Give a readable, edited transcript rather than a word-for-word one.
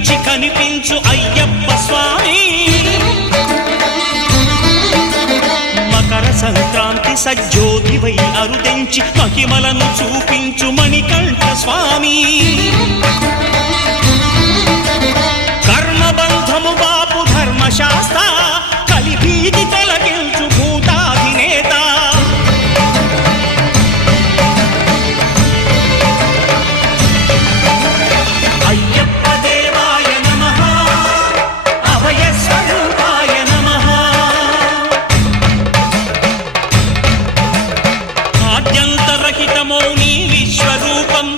కనిపించి కనిపించు అయ్యప్ప స్వామి మకర సంక్రాంతి సజ్జోతివై అరుదెంచి మహిమలను చూపించు మణికంఠ స్వామి కర్మబంధము బాపు ధర్మశాస్త్ర కలిభీతి తొలగించు భూతాధినేత అయ్యప్ప దేవాయ నమః అభయ స్వరూపాయ నమః ఆద్యంతరహితమౌ నీ విశ్వరూపం